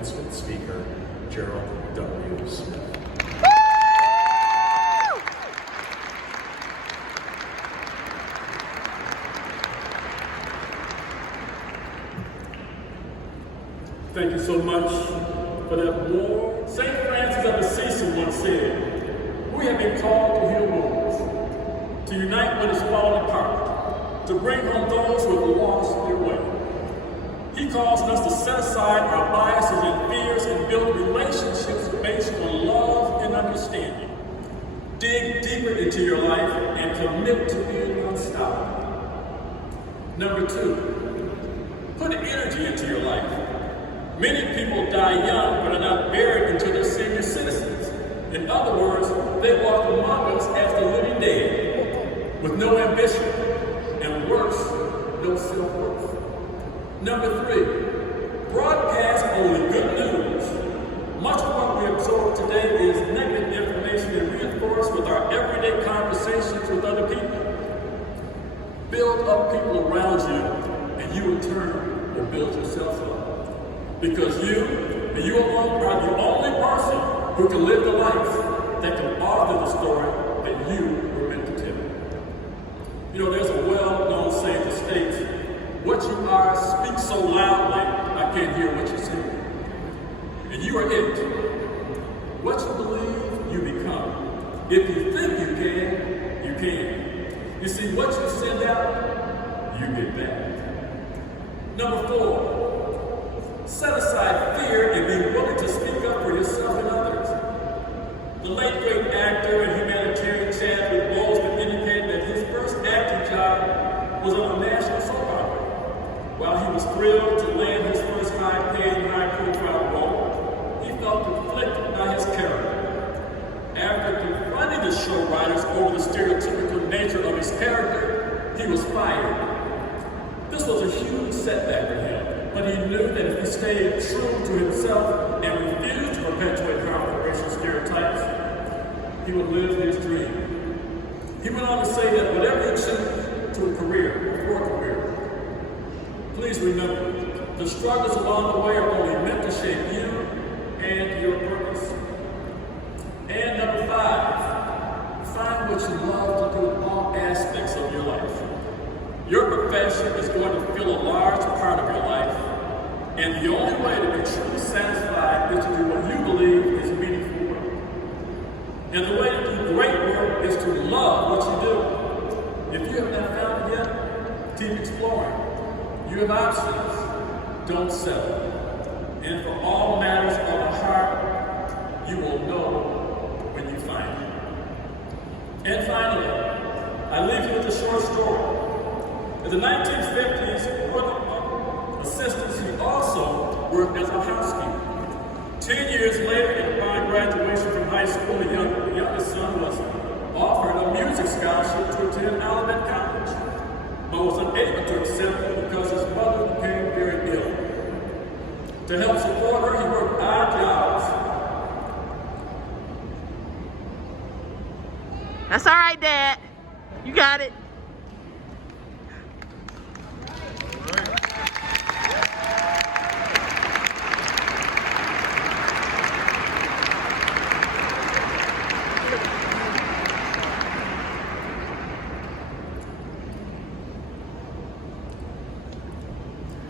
commencement speaker, Gerald W. Smith. Thank you so much for that warm. St. Francis of Assisi once said, "We have been called to heal wounds, to unite what is falling apart, to bring home those who have lost their way." He calls us to set aside our biases and fears and build relationships based on love and understanding. Dig deeper into your life and commit to being unstoppable. Number 2, put energy into your life. Many people die young but are not buried until they're senior citizens. In other words, they walk among us as the living dead, with no ambition, and worse, no self-worth. Number 3, broadcast only good news. Much of what we absorb today is negative information and reinforced with our everyday conversations with other people. Build up people around you, and you in turn will build yourself up. Because you, and you alone, are the only person who can live the life that can author the story that you were meant to tell. You know, there's a well-known saying that states, "What you are speaks so loudly, I can't hear what you're saying." And you are it. What you believe, you become. If you think you can, you can. You see, what you send out, you get back. Number 4, set aside fear and be willing to speak up for yourself and others. The late great actor and humanitarian Chadwick Boseman indicated that his first acting job was on a national soap opera. While he was thrilled to land his first high-paying, high-profile role, he felt conflicted by his character. After confronting the show writers over the stereotypical nature of his character, he was fired. This was a huge setback for him. But he knew that if he stayed true to himself and refused to perpetuate harmful racial stereotypes, he would live his dream. He went on to say that whatever you choose to a career, or a career, please remember, the struggles along the way are only meant to shape you and your purpose. And number 5, find what you love to do in all aspects of your life. Your profession is going to fill a large part of your life, and the only way to be truly satisfied is to do what you believe is meaningful work. And the way to do great work is to love what you do. If you have not found it yet, keep exploring. You have options. Don't settle. And for all matters of the heart, you will know when you find it. And finally, I leave you with a short story. In the 1950s, one of the assistants, he also worked as a housekeeper. 10 years later, upon graduation from high school, the youngest son was offered a music scholarship to attend Alameda College, but was unable to accept it because his mother became very ill. To help support her, he worked odd jobs. That's all right, Dad. You got it.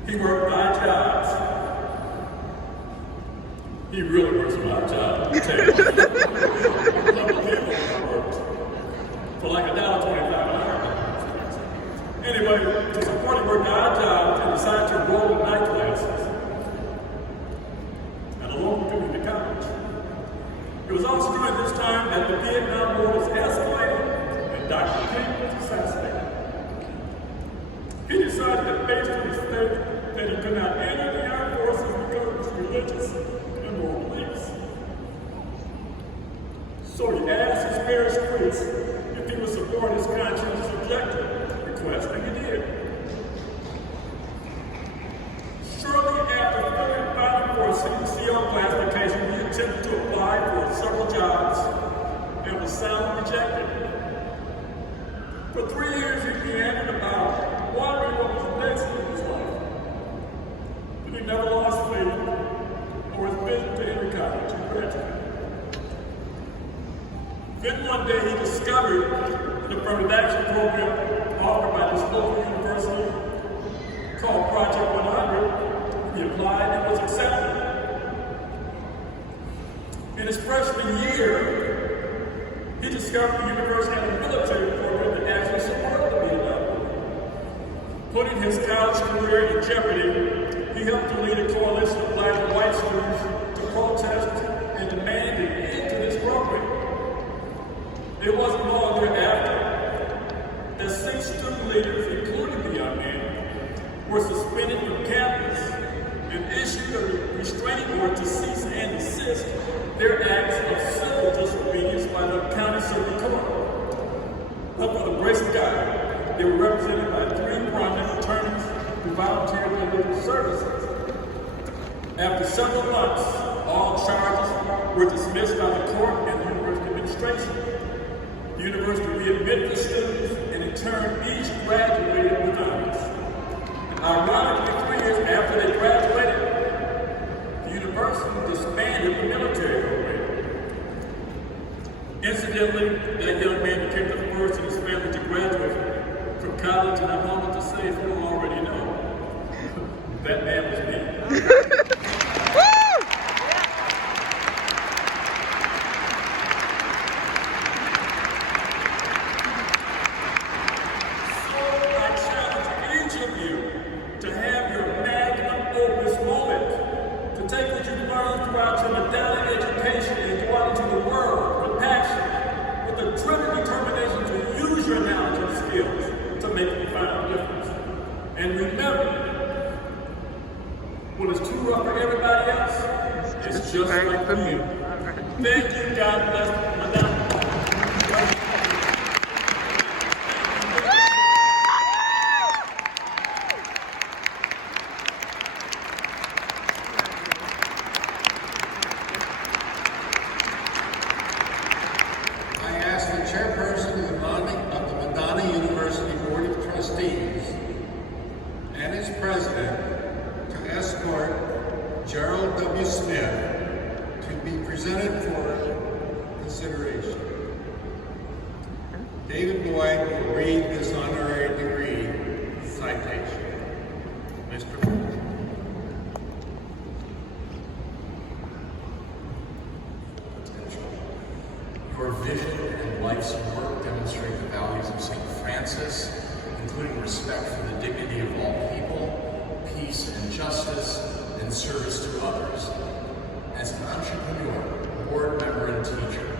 He worked odd jobs. He really worked some odd jobs, let me tell you. Worked for like $1.25 an hour. Anyway, to support him worked odd jobs and decided to enroll in night classes at a local community college. It was also during this time that the Vietnam War was escalating and Dr. King was assassinated. He decided that based on his faith, that he could not enter the armed forces because of his religious and moral beliefs. So he asked his parish priest if he would support his conscience objective request, and he did. Shortly after filing for a CCO classification, he attempted to apply for several jobs and was soundly rejected. For 3 years, he meandered about, wondering what was next in his life. But he never lost faith or Then one day he discovered an affirmative action program offered by this local university called Project 100. He applied and was accepted. In his freshman year, he discovered the university had a military program that actually supported the Vietnam. Putting his college career in jeopardy, he helped to lead a coalition of black and white students to protest and demand an end to this program. It wasn't long thereafter that 6 student leaders, including the young man, were suspended from campus and issued a restraining order to cease and desist their acts of civil disobedience by the county circuit court. But for the grace of God, they were represented by 3 prominent attorneys who volunteered their legal services. After several months, all charges were dismissed by the court and the university administration. The university readmitted the students, and in turn, each graduated with honors. Ironically, 3 years after they graduated, the university disbanded the military program. Incidentally, that young man became the first in his family to graduate from college, and I'm humbled to say, if you don't already know, that man was me. And remember, when it's too rough for everybody else, it's just right for you. Thank you, God bless Madonna. I ask the chairperson of the Madonna University Board of Trustees and its president to escort Gerald W. Smith to be presented for consideration. David Boyd will read this honorary degree citation. Mr. Boyd. Your vision and life's work demonstrate the values of St. Francis, including respect for the dignity of all people, peace and justice, and service to others. As an entrepreneur, board member, and teacher,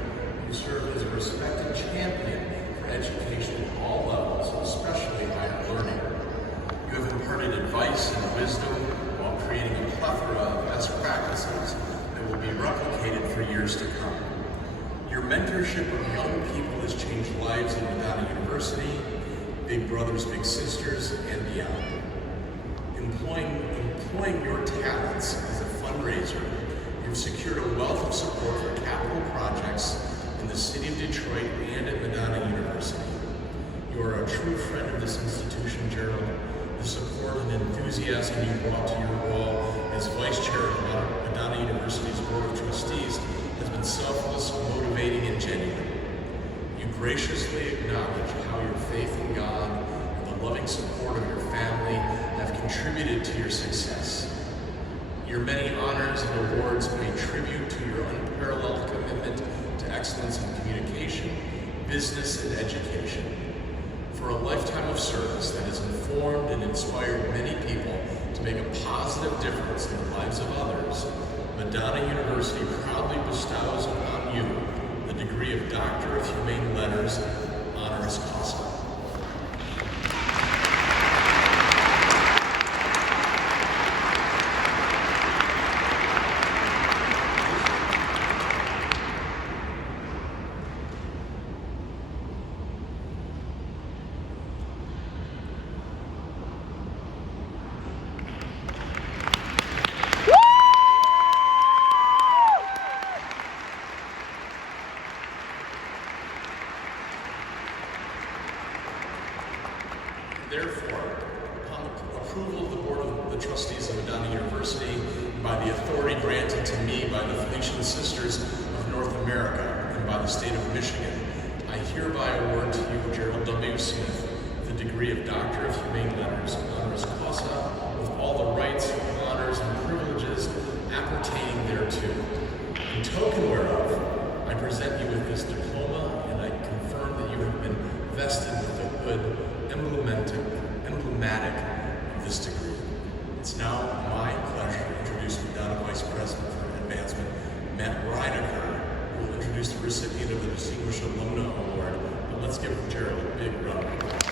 you serve as a respected champion for education at all levels, especially higher learning. You have imparted advice and wisdom while creating a plethora of best practices that will be replicated for years to come. Your mentorship of young people has changed lives at Madonna University, big brothers, big sisters, and beyond. Employing your talents as a fundraiser, you've secured a wealth of support for capital projects in the city of Detroit and at Madonna University. You are a true friend of this institution, Gerald. The support and enthusiasm you brought to your role as Vice Chair of Madonna University's Board of Trustees has been selfless, motivating, and genuine. You graciously acknowledge how your faith in God and the loving support of your family have contributed to your success. Your many honors and awards pay tribute to your unparalleled commitment to excellence in communication, business, and education. For a lifetime of service that has informed and inspired many people to make a positive difference in the lives of others, Madonna University proudly bestows upon you the degree of Doctor of Humane Letters, honoris causa. Therefore, upon the approval of the Board of the Trustees of Madonna University, by the authority granted granted to me by the Felician Sisters of North America and by the state of Michigan, I hereby award to you, Gerald W. Smith, the degree of Doctor of Humane Letters, honoris causa, with all the rights, honors, and privileges appertaining thereto. In token whereof, I present you with this diploma, and I confirm that you have been vested with the hood emblematic of this degree. It's now my pleasure to introduce Madonna Vice President for Advancement, Matt Reinecker, who will introduce the recipient of the Distinguished Alumna Award. But let's give Gerald a big round of applause.